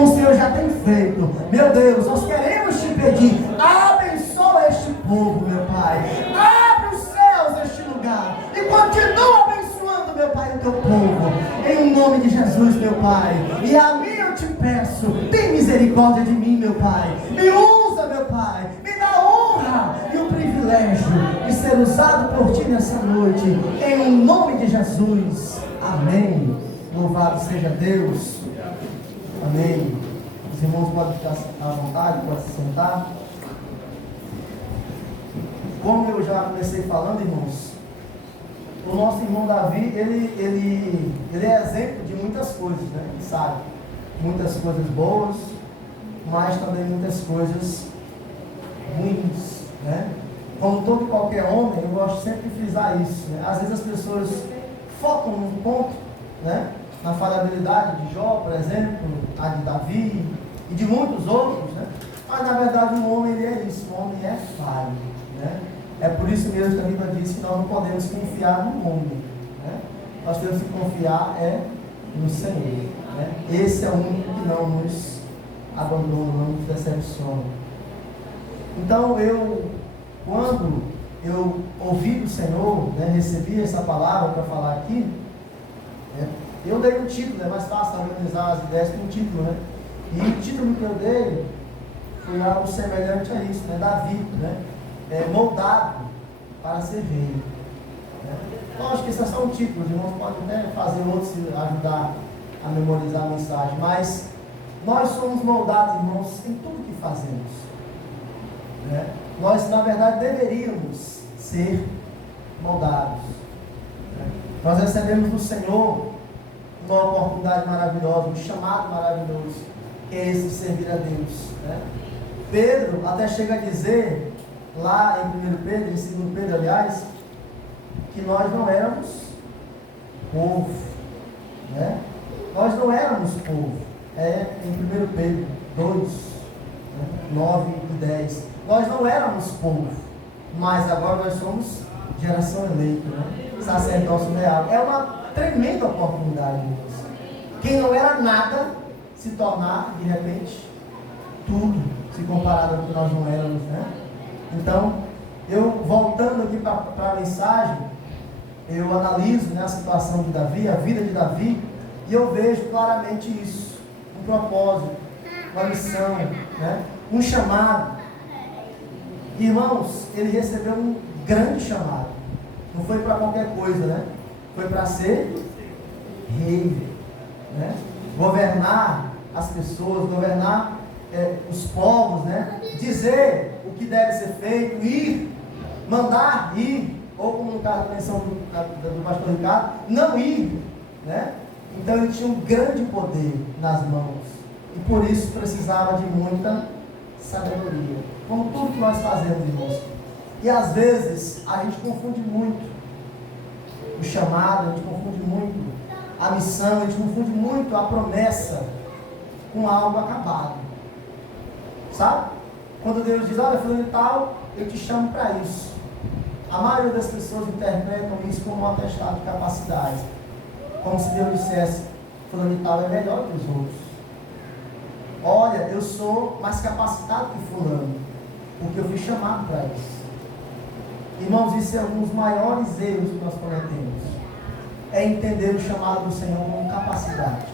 o Senhor já tem feito. Meu Deus, nós queremos te pedir, abençoa este povo, meu Pai. Abre os céus neste lugar e continua abençoando, meu Pai, o teu povo. Em nome de Jesus, meu Pai. E a mim eu te peço, tem misericórdia de mim, meu Pai. Me usa, meu Pai. Me dá a honra e o privilégio de ser usado por ti nessa noite. Em nome de Jesus. Amém. Louvado seja Deus. Amém. Os irmãos podem ficar à vontade, podem se sentar. Como eu já comecei falando, irmãos, o nosso irmão Davi, ele é exemplo de muitas coisas, né? Sabe? Muitas coisas boas, mas também muitas coisas ruins, né? Como todo e qualquer homem, eu gosto sempre de frisar isso, né? Às vezes as pessoas focam num ponto, né? Na falhabilidade de Jó, por exemplo, a de Davi e de muitos outros, né? Mas na verdade um homem ele é isso, um homem é falho, né? É por isso mesmo que a Bíblia diz que nós não podemos confiar no homem, né? Nós temos que confiar no Senhor, né? Esse é o único que não nos abandona, não nos decepciona. Então quando eu ouvi do Senhor, né, recebi essa palavra para falar aqui, né, eu dei um título, é mais fácil organizar as ideias com um título, né? E o título que eu dei foi algo semelhante a isso, né? Davi, né? Moldado para ser rei. Né? Lógico que isso é só um título, os irmãos podem até fazer outros se ajudar a memorizar a mensagem, mas nós somos moldados, irmãos, em tudo que fazemos. Né? Nós, na verdade, deveríamos ser moldados. Né? Nós recebemos do Senhor uma oportunidade maravilhosa, um chamado maravilhoso, que é esse de servir a Deus. Né? Pedro até chega a dizer, lá em 1 Pedro, em 2 Pedro, aliás, que nós não éramos povo. Né? Nós não éramos povo. Em 1 Pedro 2, né? 9 e 10. Nós não éramos povo, mas agora nós somos geração eleita, né? Sacerdócio real. É uma tremenda oportunidade, irmãos. Quem não era nada, se tornar, de repente, tudo, se comparado ao que nós não éramos, né? Então, eu voltando aqui para a mensagem, eu analiso, né, a situação de Davi, a vida de Davi, e eu vejo claramente isso, um propósito, uma missão, né, um chamado. Irmãos, ele recebeu um grande chamado, não foi para qualquer coisa, né? Foi para ser rei, né? Governar as pessoas, governar os povos, né? Dizer o que deve ser feito, ir, mandar ir, ou como no caso da menção do pastor Ricardo, não ir, né? Então ele tinha um grande poder nas mãos, e por isso precisava de muita sabedoria, como tudo que nós fazemos, irmãos. E às vezes a gente confunde muito o chamado, a gente confunde muito a missão, a gente confunde muito a promessa com algo acabado, sabe? Quando Deus diz, olha, fulano e tal, eu te chamo para isso. A maioria das pessoas interpretam isso como um atestado de capacidade, como se Deus dissesse, fulano e tal é melhor que os outros. Olha, eu sou mais capacitado que fulano, porque eu fui chamado para isso. Irmãos, isso é um dos maiores erros que nós cometemos. É entender o chamado do Senhor como capacidade.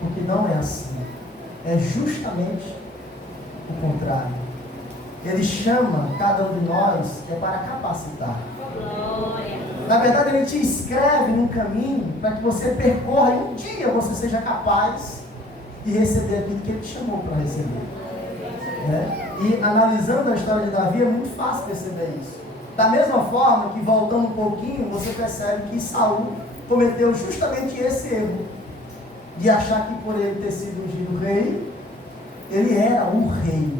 Porque não é assim. É justamente o contrário. Ele chama cada um de nós para capacitar. Na verdade, ele te escreve num caminho para que você percorra e um dia você seja capaz de receber aquilo que ele te chamou para receber. Né? E analisando a história de Davi, é muito fácil perceber isso. Da mesma forma que, voltando um pouquinho, você percebe que Saul cometeu justamente esse erro, de achar que por ele ter sido ungido rei, ele era um rei,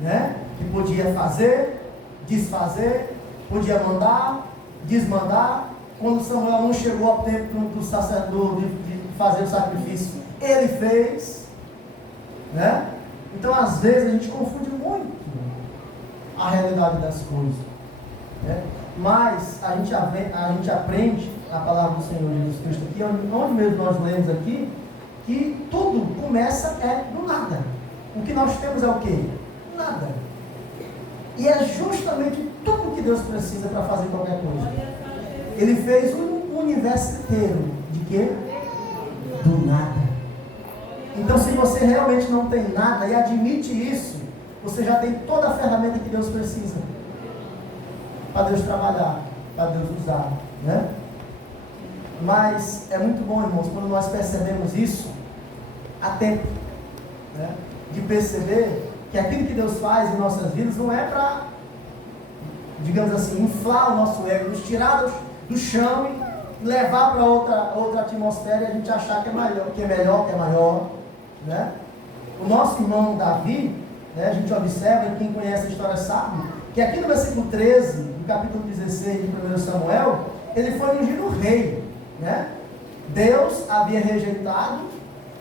né? Que podia fazer, desfazer, podia mandar, desmandar. Quando Samuel não chegou ao tempo do sacerdote de fazer o sacrifício, ele fez, né? Então às vezes a gente confunde muito a realidade das coisas, né? Mas a gente aprende a palavra do Senhor Jesus Cristo aqui, onde mesmo nós lemos aqui, que tudo começa do nada. O que nós temos é o quê? Nada. E é justamente tudo que Deus precisa para fazer qualquer coisa. Ele fez o universo inteiro. De quê? Do nada. Então, se você realmente não tem nada e admite isso, você já tem toda a ferramenta que Deus precisa para Deus trabalhar, para Deus usar, né? Mas é muito bom, irmãos, quando nós percebemos isso a tempo, né? De perceber que aquilo que Deus faz em nossas vidas não é para, digamos assim, inflar o nosso ego, nos tirar do chão e levar para outra atmosfera e a gente achar que é melhor, que é maior, né? O nosso irmão Davi, né, a gente observa, e quem conhece a história sabe, que aqui no versículo 13, no capítulo 16 de 1 Samuel, ele foi ungido rei, né? Deus havia rejeitado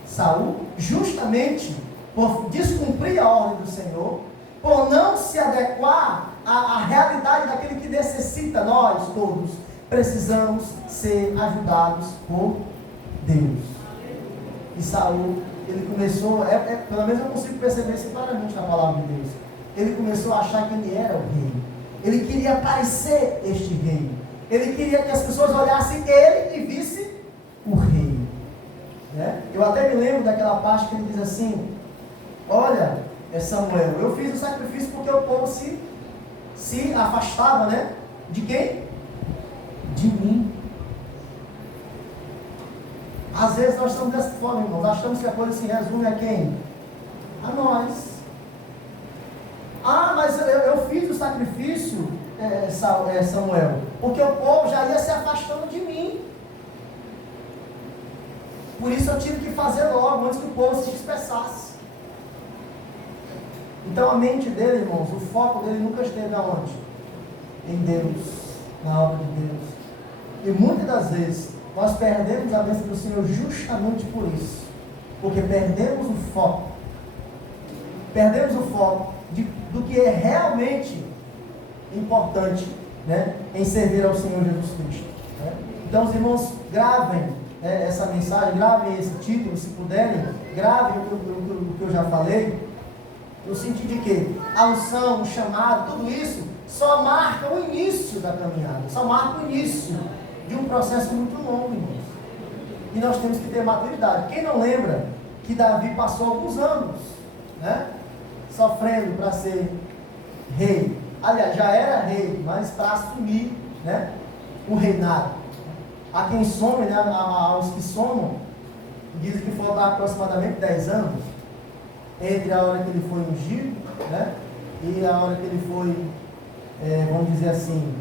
Saul justamente por descumprir a ordem do Senhor, por não se adequar à realidade daquele que necessita. Nós todos precisamos ser ajudados por Deus. E Saul, ele começou, pelo menos eu consigo perceber isso claramente na palavra de Deus, ele começou a achar que ele era o rei, ele queria parecer este rei, ele queria que as pessoas olhassem ele e vissem o rei, né? Eu até me lembro daquela parte que ele diz assim: olha, Samuel, eu fiz o sacrifício porque o povo se afastava, né? De quem? De mim. Às vezes nós estamos dessa forma, irmãos, achamos que a coisa se resume a quem? A nós. Ah, mas eu fiz o sacrifício, Samuel, porque o povo já ia se afastando de mim. Por isso eu tive que fazer logo, antes que o povo se dispersasse. Então a mente dele, irmãos, o foco dele nunca esteve aonde? Em Deus, na obra de Deus. E muitas das vezes nós perdemos a bênção do Senhor justamente por isso. Porque perdemos o foco. Perdemos o foco do que é realmente importante, né, em servir ao Senhor Jesus Cristo. Né? Então, os irmãos, gravem, né, essa mensagem, gravem esse título, se puderem, gravem o que eu já falei, no sentido de que a unção, o chamado, tudo isso só marca o início da caminhada, só marca o início de um processo muito longo, irmãos. E nós temos que ter maturidade. Quem não lembra que Davi passou alguns anos, né, sofrendo para ser rei? Aliás, já era rei, mas para assumir, né, o reinado. A quem some, né, aos que somam, dizem que faltam aproximadamente 10 anos entre a hora que ele foi ungido, né, e a hora que ele foi, vamos dizer assim,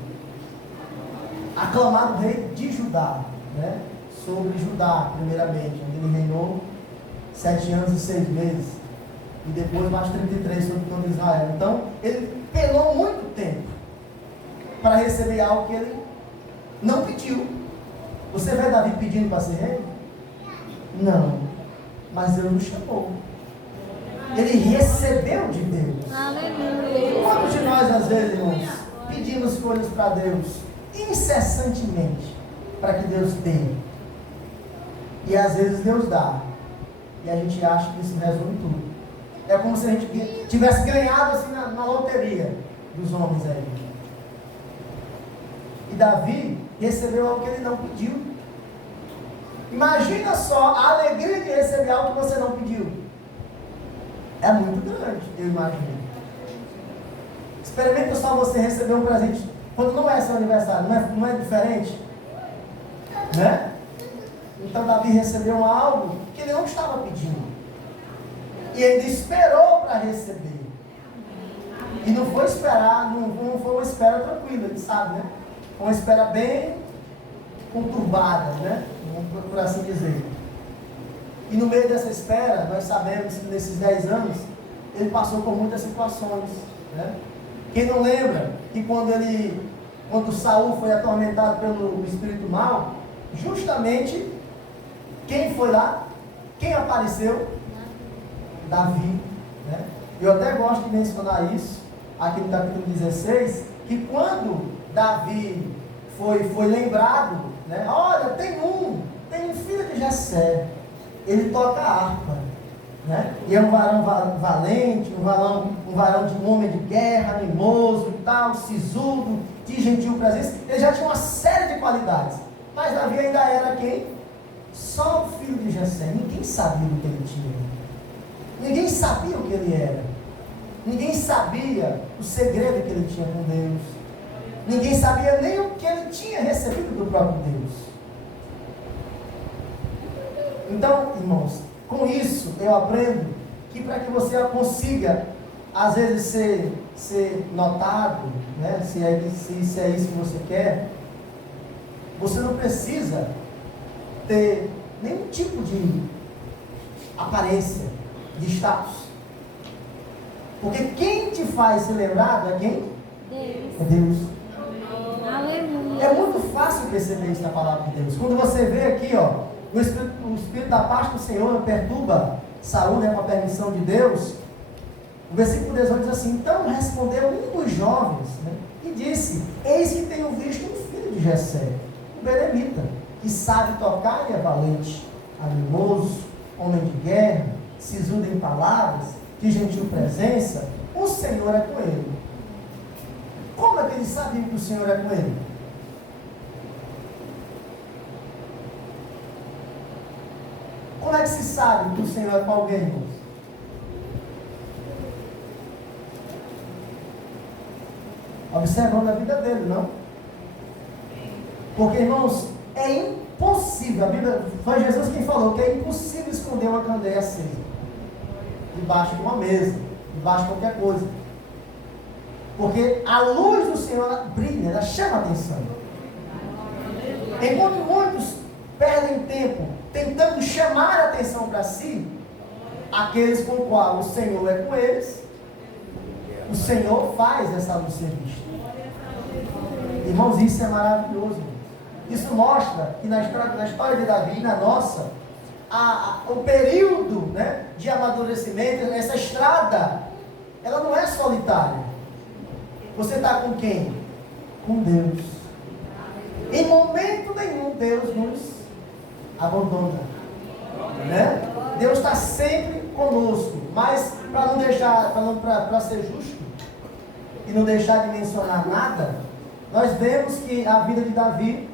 aclamado rei de Judá, né, sobre Judá, primeiramente, onde ele reinou 7 anos e 6 meses, e depois mais 33 sobre todo Israel. Então, ele pelou muito tempo para receber algo que ele não pediu. Você vê Davi pedindo para ser rei? Não, mas Deus o chamou. Ele recebeu de Deus. Aleluia. Quantos de nós, às vezes, irmãos, pedimos coisas para Deus incessantemente para que Deus dê? E às vezes Deus dá, e a gente acha que isso resume tudo. É como se a gente tivesse ganhado assim na loteria dos homens aí. E Davi recebeu algo que ele não pediu. Imagina só a alegria de receber algo que você não pediu. É muito grande, eu imagino. Experimenta só você receber um presente quando não é seu aniversário, não é diferente? Né? Então Davi recebeu algo que ele não estava pedindo. E ele esperou para receber. E não foi esperar, não foi uma espera tranquila, ele sabe, né? Foi uma espera bem conturbada, né? Por assim dizer. E no meio dessa espera, nós sabemos que nesses 10 anos, ele passou por muitas situações, né? Quem não lembra que quando Saul foi atormentado pelo espírito mau, justamente, quem foi lá? Quem apareceu? Davi, né? Eu até gosto de mencionar isso, aqui no capítulo 16, que quando Davi foi lembrado, né? Olha, tem um filho de Jessé, ele toca harpa, né? E é um varão valente, um varão de um homem de guerra, animoso e tal, sisudo, de gentil presença. Ele já tinha uma série de qualidades, mas Davi ainda era quem? Só o filho de Jessé. Ninguém sabia o que ele tinha, ninguém sabia o que ele era, ninguém sabia o segredo que ele tinha com Deus, ninguém sabia nem o que ele tinha recebido do próprio Deus. Então, irmãos, com isso eu aprendo que para que você consiga, às vezes, ser notado, né? se é isso que você quer, você não precisa ter nenhum tipo de aparência, de status. Porque quem te faz ser lembrado é quem? Deus. É Deus. Aleluia. É muito fácil perceber isso na palavra de Deus. Quando você vê aqui, ó, o Espírito da parte do Senhor perturba Saul, né, com a permissão de Deus. O versículo 18 diz assim: então respondeu um dos jovens, né, e disse: eis que tenho visto um filho de Jessé, um beremita, que sabe tocar e é valente, animoso, homem de guerra, sisudo em palavras, de gentil presença. O Senhor é com ele. Como é que ele sabia que o Senhor é com ele? Como é que se sabe que o Senhor é com alguém, irmãos? Observando a vida dele, não? Porque, irmãos, é impossível, a Bíblia, foi Jesus quem falou que é impossível esconder uma candeia acesa debaixo de uma mesa, debaixo de qualquer coisa. Porque a luz do Senhor, ela brilha, ela chama a atenção. Enquanto muitos perdem tempo tentando chamar a atenção para si, aqueles com o qual o Senhor é com eles, o Senhor faz essa luz ser vista. Irmãos, isso é maravilhoso. Isso mostra que na história de Davi, na nossa, o período, né, de amadurecimento, essa estrada, ela não é solitária. Você está com quem? Com Deus. Em momento nenhum Deus nos abandona, né? Deus está sempre conosco. Mas para não deixar, para ser justo e não deixar de mencionar nada, nós vemos que a vida de Davi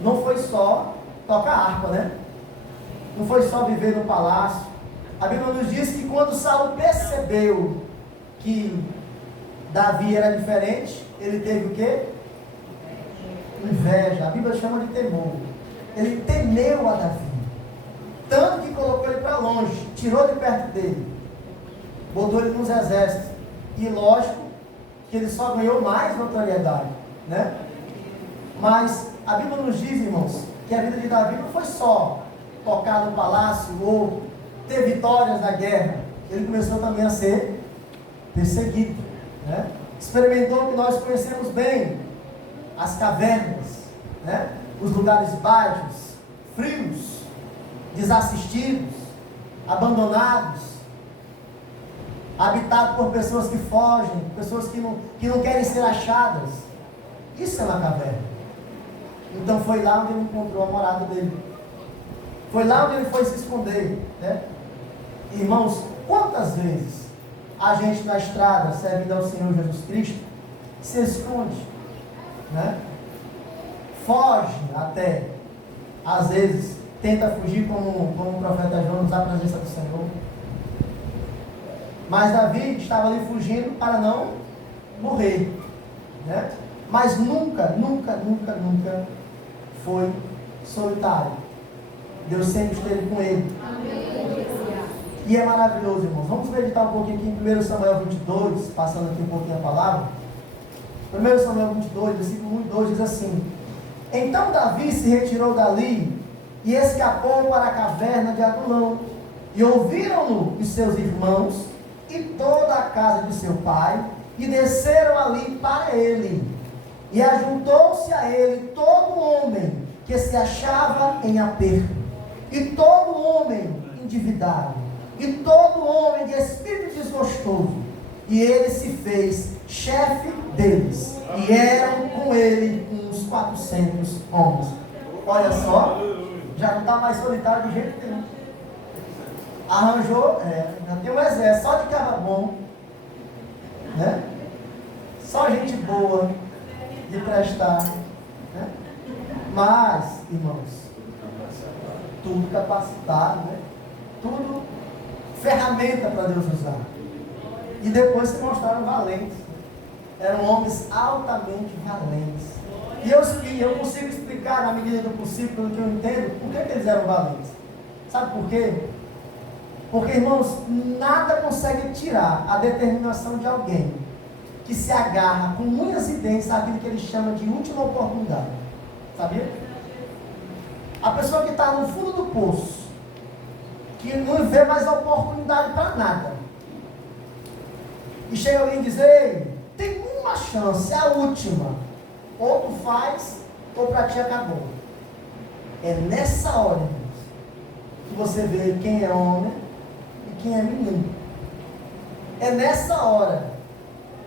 não foi só tocar harpa, né? Não foi só viver no palácio. A Bíblia nos diz que quando Saul percebeu que Davi era diferente, ele teve o quê? Inveja. A Bíblia chama de temor. Ele temeu a Davi, tanto que colocou ele para longe, tirou de perto dele, botou ele nos exércitos. E lógico que ele só ganhou mais notoriedade, né? Mas a Bíblia nos diz, irmãos, que a vida de Davi não foi só tocar no palácio ou ter vitórias na guerra. Ele começou também a ser perseguido, né? Experimentou o que nós conhecemos bem: as cavernas, né? Os lugares baixos, frios, desassistidos, abandonados, habitados por pessoas que fogem, pessoas que não querem ser achadas. Isso é uma caverna. Então foi lá onde ele encontrou a morada dele. Foi lá onde ele foi se esconder, né? Irmãos, quantas vezes a gente na estrada, servindo ao Senhor Jesus Cristo, se esconde, né? Foge até, às vezes tenta fugir como o profeta Jonas da presença do Senhor. Mas Davi estava ali fugindo para não morrer, né? Mas nunca foi solitário. Deus sempre esteve com ele. E é maravilhoso, irmãos. Vamos meditar um pouquinho aqui em 1 Samuel 22, passando aqui um pouquinho a palavra. 1 Samuel 22, versículo 1 e 2 diz assim: então Davi se retirou dali e escapou para a caverna de Adulão. E ouviram-no os seus irmãos e toda a casa de seu pai, e desceram ali para ele. E ajuntou-se a ele todo homem que se achava em aperto, e todo homem endividado, e todo homem de espírito desgostoso. E ele se fez chefe deles, e eram com ele uns 400 homens. Olha só, Já não está mais solitário de jeito nenhum. Arranjou, já tem um exército só de cara bom, né? Só gente boa, de prestar, né? Mas, irmãos, tudo capacitado, né? Tudo ferramenta para Deus usar. E depois se mostraram valentes. Eram homens altamente valentes. E eu consigo explicar, na medida do possível, pelo que eu entendo, por que eles eram valentes. Sabe por quê? Porque, irmãos, nada consegue tirar a determinação de alguém que se agarra com unhas e dentes àquilo que ele chama de última oportunidade. Sabia? A pessoa que está no fundo do poço, que não vê mais oportunidade para nada, e chega alguém e diz: ei, tem uma chance, é a última. Ou tu faz, ou para ti acabou. É nessa hora, irmãos, que você vê quem é homem e quem é menino. É nessa hora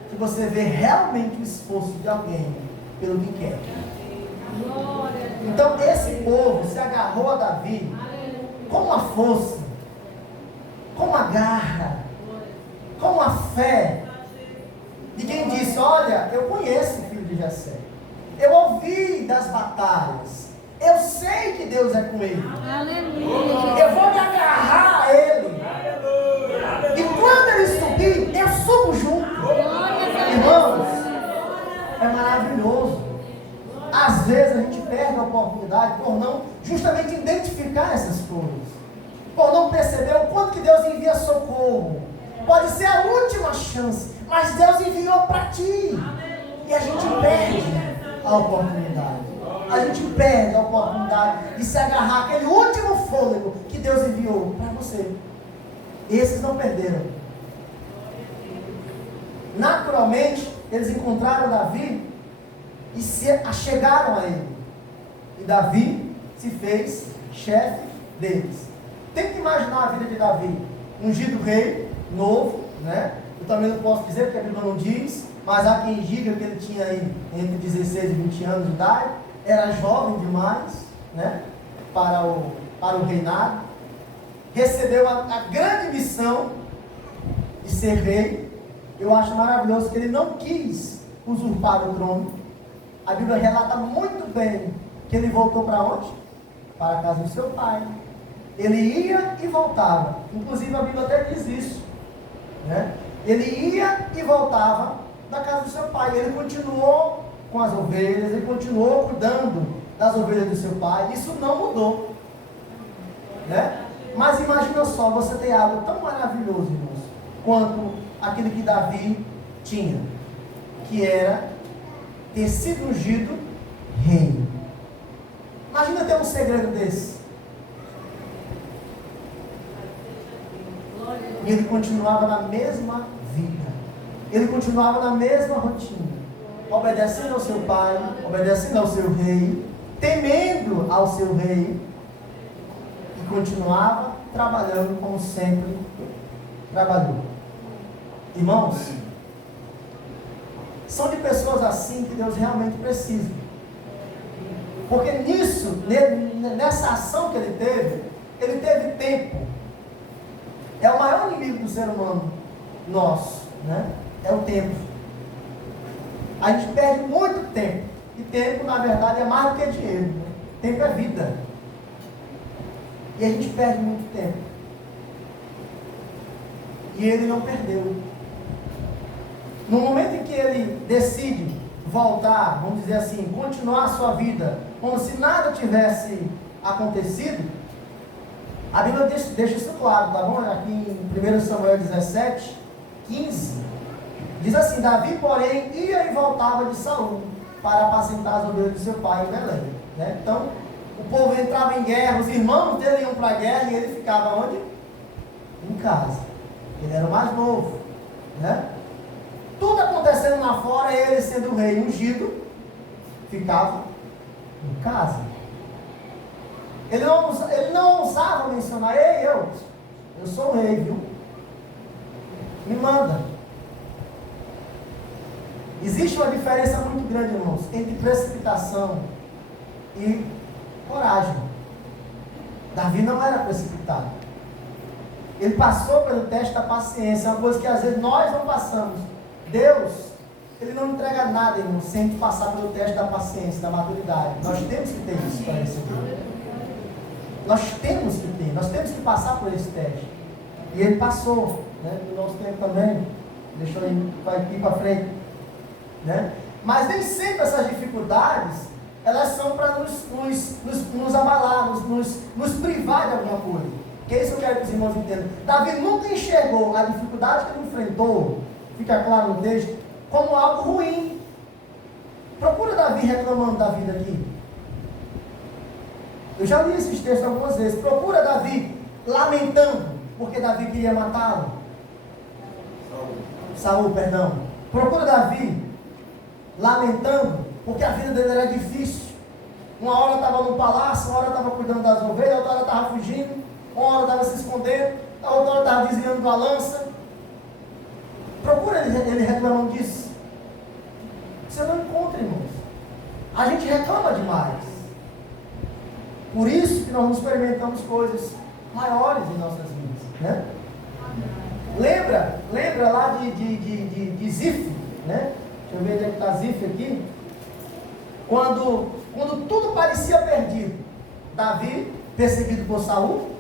que você vê realmente o esforço de alguém pelo que quer. Então esse povo se agarrou a Davi com uma força, com uma garra, com uma fé de quem disse: olha, eu conheço o filho de Jessé, eu ouvi das batalhas, eu sei que Deus é com ele. Aleluia. Eu vou me agarrar a ele. E quando ele subir, eu subo junto. Irmãos, é maravilhoso. Às vezes a gente perde a oportunidade por não justamente identificar essas coisas, por não perceber o quanto que Deus envia socorro. Pode ser a última chance, mas Deus enviou para ti. E a gente perde a oportunidade. A gente perde a oportunidade de se agarrar àquele último fôlego que Deus enviou para você. Esses não perderam. Naturalmente, eles encontraram Davi e se achegaram a ele. E Davi se fez chefe deles. Tem que imaginar a vida de Davi. Ungido rei, novo, né? Eu também não posso dizer, porque a Bíblia não diz, mas há quem diga que ele tinha aí entre 16 e 20 anos de idade. Era jovem demais, né? Para o reinado. Recebeu a grande missão de ser rei. Eu acho maravilhoso que ele não quis usurpar o trono. A Bíblia relata muito bem que ele voltou para onde? Para a casa do seu pai. Ele ia e voltava. Inclusive a Bíblia até diz isso, né? Ele ia e voltava da casa do seu pai. Ele continuou com as ovelhas, ele continuou cuidando das ovelhas do seu pai. Isso não mudou, né? Mas imagina só, você tem algo tão maravilhoso, irmãos, quanto aquilo que Davi tinha, que era ter sido ungido rei. Imagina ter um segredo desse. E ele continuava na mesma vida. Ele continuava na mesma rotina, obedecendo ao seu pai, obedecendo ao seu rei, temendo ao seu rei, e continuava trabalhando como sempre trabalhou. Irmãos, são de pessoas assim que Deus realmente precisa. Porque nisso, nessa ação que ele teve tempo. É o maior inimigo do ser humano nosso, né? É o tempo. A gente perde muito tempo. E tempo, na verdade, é mais do que dinheiro, né? Tempo é vida. E a gente perde muito tempo. E ele não perdeu. No momento em que ele decide voltar, vamos dizer assim, continuar a sua vida, como se nada tivesse acontecido, a Bíblia deixa isso claro, tá bom? Aqui em 1 Samuel 17, 15, diz assim: Davi, porém, ia e voltava de Saul para apacentar as ovelhas do seu pai em Belém, né? Então, o povo entrava em guerra, os irmãos dele iam para a guerra e ele ficava onde? Em casa. Ele era o mais novo, né? Tudo acontecendo lá fora, ele sendo o rei ungido, ficava em casa. Ele não ousava mencionar: ei, eu sou o rei, viu? Me manda. Existe uma diferença muito grande, irmãos, entre precipitação e coragem. Davi não era precipitado. Ele passou pelo teste da paciência, uma coisa que às vezes nós não passamos. Deus, Ele não entrega nada, irmão, sem passar pelo teste da paciência, da maturidade. Nós temos que ter isso para receber. Nós temos que passar por esse teste. E ele passou, né? No nosso tempo também. Deixa eu ir para frente. Né? Mas nem sempre essas dificuldades, elas são para nos abalar, nos privar de alguma coisa. Que é isso que eu quero que os irmãos entendam. Davi nunca enxergou a dificuldade que ele enfrentou, fica claro no texto, como algo ruim. Procura Davi reclamando da vida aqui. Eu já li esses textos algumas vezes. Procura Davi lamentando porque Davi queria matá-lo. Saul, perdão. Procura Davi lamentando porque a vida dele era difícil. Uma hora estava no palácio, uma hora estava cuidando das ovelhas, outra hora estava fugindo, uma hora estava se escondendo, a outra hora estava desviando da lança. Procura ele reclamando disso. Você não encontra, irmãos. A gente reclama demais. Por isso que nós não experimentamos coisas maiores em nossas vidas, né? Lembra lá de Zif, né? Deixa eu ver onde é que está Zif aqui. Quando tudo parecia perdido, Davi, perseguido por Saul,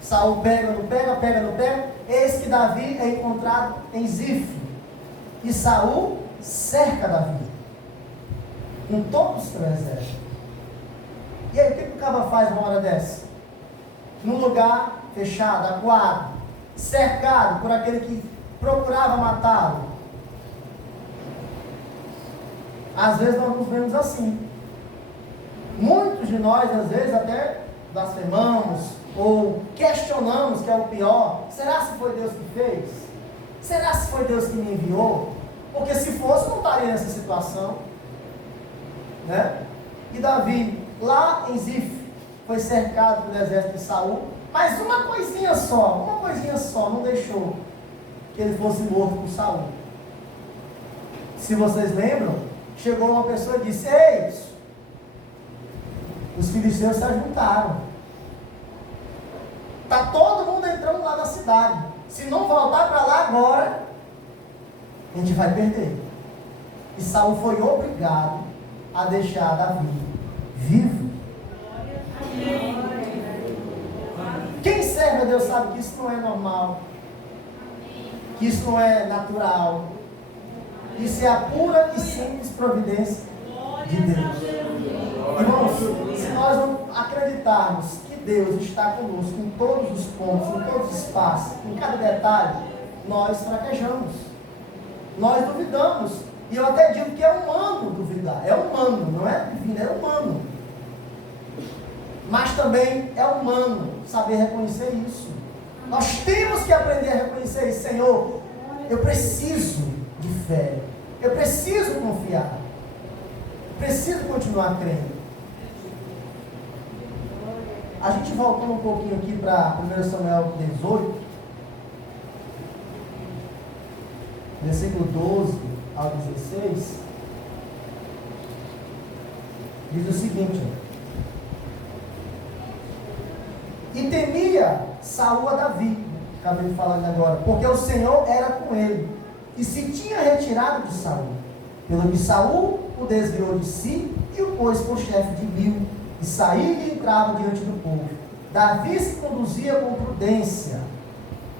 Saul pega, não pega, eis que Davi é encontrado em Zif, e Saul cerca Davi, com todo o seu exército. E aí, o que o cara faz numa hora dessa? Num lugar fechado, acuado, cercado por aquele que procurava matá-lo. Às vezes nós nos vemos assim. Muitos de nós, às vezes, até blasfemamos ou questionamos, que é o pior. Será se foi Deus que fez? Será se foi Deus que me enviou? Porque se fosse, não estaria nessa situação, né? E Davi, lá em Zif, foi cercado pelo exército de Saul, mas uma coisinha só, não deixou que ele fosse morto por Saul. Se vocês lembram, chegou uma pessoa e disse: ei, os filisteus se ajuntaram, está todo mundo entrando lá na cidade, se não voltar para lá agora, a gente vai perder. E Saul foi obrigado a deixar Davi vivo. Quem serve a Deus sabe que isso não é normal, que isso não é natural. Isso é a pura e simples providência de Deus. Irmãos, se nós não acreditarmos que Deus está conosco em todos os pontos, em todos os espaços, em cada detalhe, nós fraquejamos, nós duvidamos. E eu até digo que é humano duvidar, é humano, não é divino, é humano. Mas também é humano saber reconhecer isso. Nós temos que aprender a reconhecer isso. Senhor, eu preciso de fé, eu preciso confiar, preciso continuar crendo. A gente voltou um pouquinho aqui para 1 Samuel 18, versículo 12 ao 16, diz o seguinte: e temia Saul a Davi, acabei falando agora, porque o Senhor era com ele, e se tinha retirado de Saul, pelo que Saul o desviou de si, e o pôs por chefe de 1000, e saía e entrava diante do povo. Davi se conduzia com prudência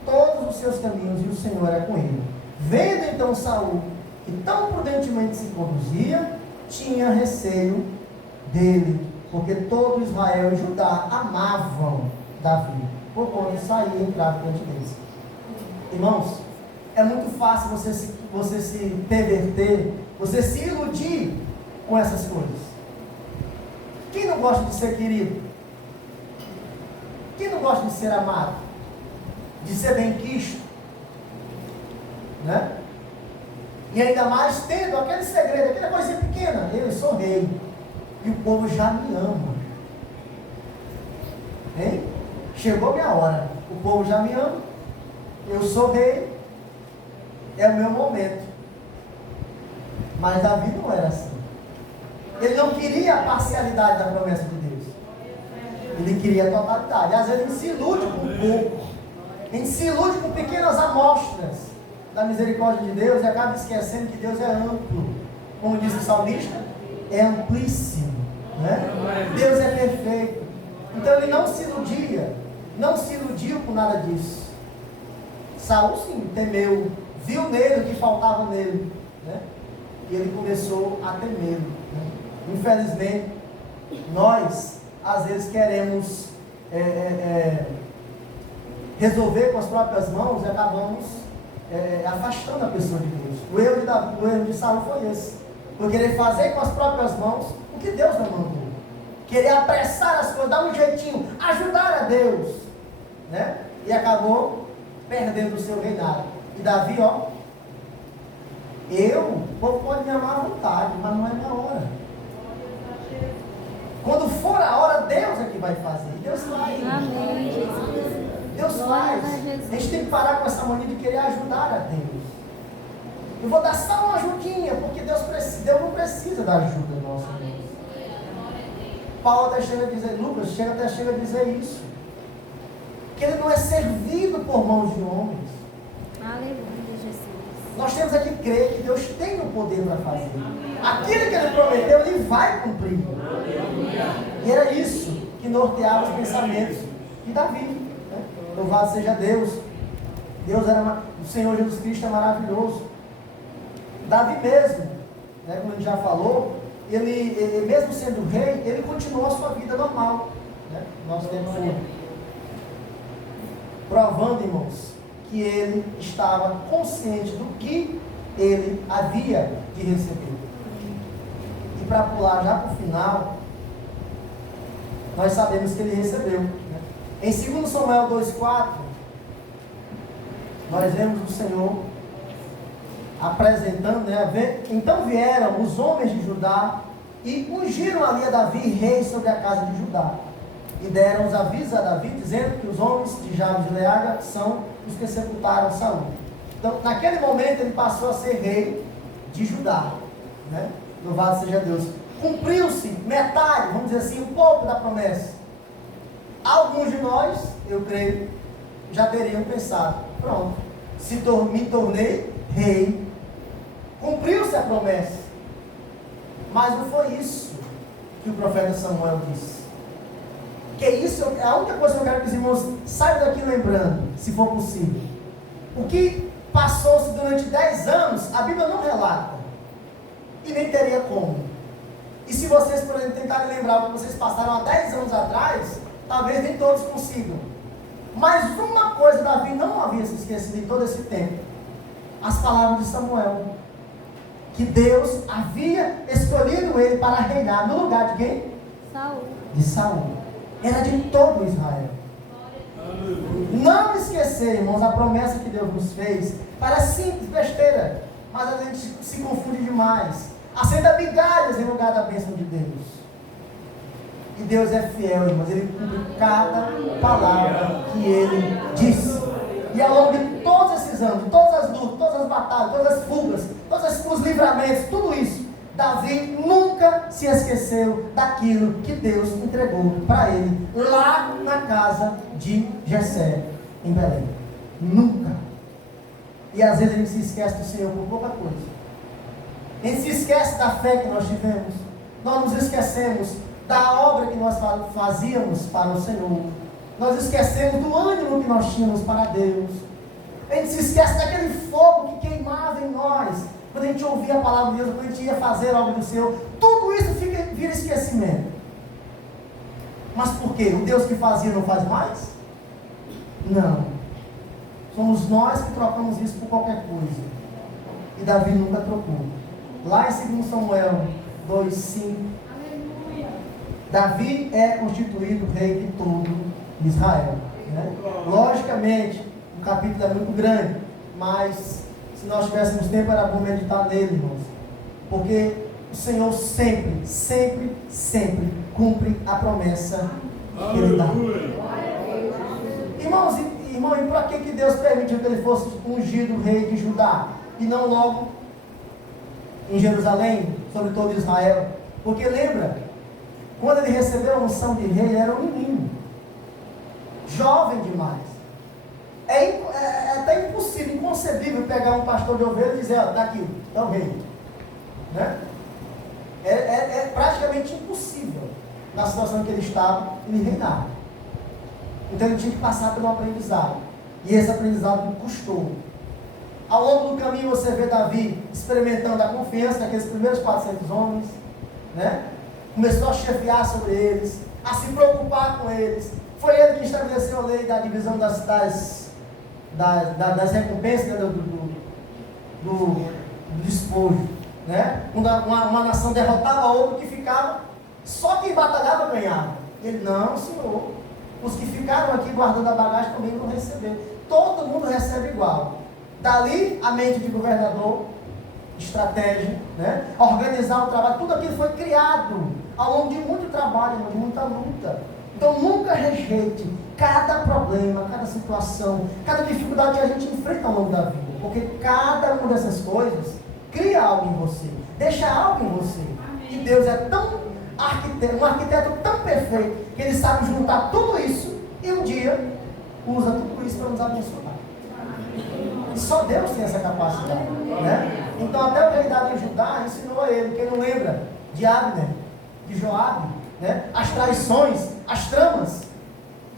todos os seus caminhos, e o Senhor era com ele. Vendo então Saul que tão prudentemente se conduzia, tinha receio dele, porque todo Israel e Judá amavam Davi, por quando saía e entrava diante deles. Irmãos, é muito fácil você se perverter, você se iludir com essas coisas. Quem não gosta de ser querido? Quem não gosta de ser amado? De ser bem-quisto? Né? E ainda mais tendo aquele segredo, aquela coisinha pequena: eu sou rei, e o povo já me ama. Hein? Chegou minha hora, o povo já me ama, eu sou rei, é o meu momento. Mas Davi não era assim. Ele não queria a parcialidade da promessa de Deus. Ele queria a totalidade. Às vezes a gente se ilude com pouco. A gente se ilude com pequenas amostras da misericórdia de Deus e acaba esquecendo que Deus é amplo. Como diz o salmista, é amplíssimo. Né? Deus é perfeito. Então ele não se iludiu com nada disso. Saul sim, temeu, viu nele o que faltava nele. Né? E ele começou a temê-lo. Né? Infelizmente, nós às vezes queremos resolver com as próprias mãos e acabamos afastando a pessoa de Deus. O erro de Saul foi esse. Por querer fazer com as próprias mãos o que Deus não mandou. Querer apressar as coisas, dar um jeitinho, ajudar a Deus. Né? E acabou perdendo o seu reinado. E Davi, ó, o povo pode me amar à vontade, mas não é minha hora. Quando for a hora, Deus é que vai fazer. Deus faz. Amém, Jesus. Deus faz. A gente tem que parar com essa mania de querer ajudar a Deus. Eu vou dar só uma ajudinha, porque Deus não precisa da ajuda nossa. Paulo até chega a dizer, Lucas chega a dizer isso. Que ele não é servido por mãos de homens. Aleluia, Jesus. Nós temos aqui que crer que Deus tem o poder para fazer. Aquilo que ele prometeu, ele vai cumprir. E era isso que norteava os pensamentos de Davi. Né? Louvado seja Deus. O Senhor Jesus Cristo é maravilhoso. Davi mesmo, né, como a gente já falou, ele mesmo sendo rei, ele continuou a sua vida normal. Né? Nós temos provando, irmãos, que ele estava consciente do que ele havia de receber. E para pular já para o final, nós sabemos que ele recebeu. Né? Em 2 Samuel 2,4, nós vemos o Senhor apresentando, né? Então vieram os homens de Judá e ungiram ali a Davi rei sobre a casa de Judá. E deram os avisos a Davi, dizendo que os homens de Jabes de Gileade são os que sepultaram Saul. Então, naquele momento, ele passou a ser rei de Judá. Né? Louvado seja Deus. Cumpriu-se metade, vamos dizer assim, um pouco da promessa. Alguns de nós, eu creio, já teriam pensado, pronto, me tornei rei. Cumpriu-se a promessa. Mas não foi isso que o profeta Samuel disse. Que isso, a única coisa que eu quero que os irmãos saiam daqui lembrando, se for possível. O que passou-se durante 10 anos, a Bíblia não relata. E nem teria como. E se vocês, por exemplo, tentarem lembrar o que vocês passaram há 10 anos atrás, talvez nem todos consigam. Mas uma coisa Davi não havia se esquecido em todo esse tempo. As palavras de Samuel. Que Deus havia escolhido ele para reinar no lugar de quem? Saul. De Saul. Era de todo Israel. Não esquecer, irmãos, a promessa que Deus nos fez. Parece simples, besteira, mas a gente se confunde demais. Aceita migalhas em lugar da bênção de Deus. E Deus é fiel, irmãos. Ele cumpre cada palavra que Ele disse. E ao longo de todos esses anos, todas as lutas, todas as batalhas, todas as fugas, todos os livramentos, tudo isso, Davi nunca se esqueceu daquilo que Deus entregou para ele lá na casa de Jessé, em Belém. Nunca. E às vezes a gente se esquece do Senhor por pouca coisa. A gente se esquece da fé que nós tivemos. Nós nos esquecemos da obra que nós fazíamos para o Senhor. Nós esquecemos do ânimo que nós tínhamos para Deus. A gente se esquece daquele fogo que queimava em nós. Quando a gente ouvia a palavra de Deus, quando a gente ia fazer a obra do Senhor, tudo isso vira esquecimento. Mas por quê? O Deus que fazia não faz mais? Não. Somos nós que trocamos isso por qualquer coisa. E Davi nunca trocou. Lá em 2 Samuel 2,5, Davi é constituído rei de todo Israel. Né? Logicamente, o capítulo é muito grande, mas se nós tivéssemos tempo era bom meditar nele, irmãos. Porque o Senhor sempre, sempre, sempre cumpre a promessa que Ele dá. Irmãos, e para que Deus permitiu que ele fosse ungido rei de Judá? E não logo em Jerusalém, sobre todo Israel? Porque lembra Quando ele recebeu a unção de rei, ele era um menino, jovem demais. É até impossível, inconcebível pegar um pastor de ovelha e dizer, ó, está aqui, é o rei. Né? É praticamente impossível, na situação que ele estava, ele reinar. Então ele tinha que passar pelo aprendizado. E esse aprendizado custou. Ao longo do caminho você vê Davi experimentando a confiança daqueles primeiros 400 homens, né? Começou a chefiar sobre eles, a se preocupar com eles. Foi ele que estabeleceu a lei da divisão das recompensas, né? do despojo, né? Quando uma nação derrotava a outra, que ficava, só quem batalhava ganhava. Ele, não, senhor, os que ficaram aqui guardando a bagagem também vão receber. Todo mundo recebe igual. Dali a mente de governador, estratégia, né? Organizar o trabalho, tudo aquilo foi criado ao longo de muito trabalho, de muita luta. Então nunca rejeite cada problema, cada situação, cada dificuldade que a gente enfrenta ao longo da vida, porque cada uma dessas coisas cria algo em você, deixa algo em você. E Deus é tão um arquiteto tão perfeito, que Ele sabe juntar tudo isso e um dia usa tudo isso para nos abençoar. E só Deus tem essa capacidade, né? Então até o rei Davi em Judá ensinou a ele, quem não lembra de Abner, de Joabe, né? As traições, as tramas,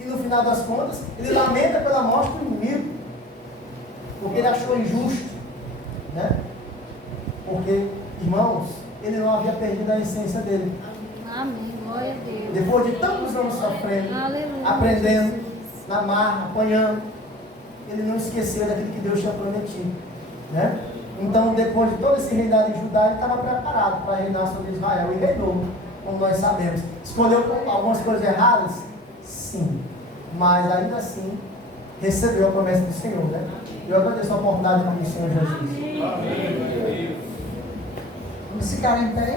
e no final das contas ele lamenta pela morte do inimigo, porque ele achou injusto, né? Porque, irmãos, ele não havia perdido a essência dele. Amém, glória a Deus. Depois de tantos anos sofrendo, Aleluia, aprendendo, Jesus. na marra, apanhando, ele não esqueceu daquilo que Deus tinha prometido, né? Então, depois de todo esse reinado em Judá, ele estava preparado para reinar sobre Israel, e reinou, como nós sabemos. Escolheu algumas coisas erradas? Sim, mas ainda assim recebeu a promessa do Senhor, né? Eu agradeço a oportunidade do Senhor Jesus. Vamos ficar em pé.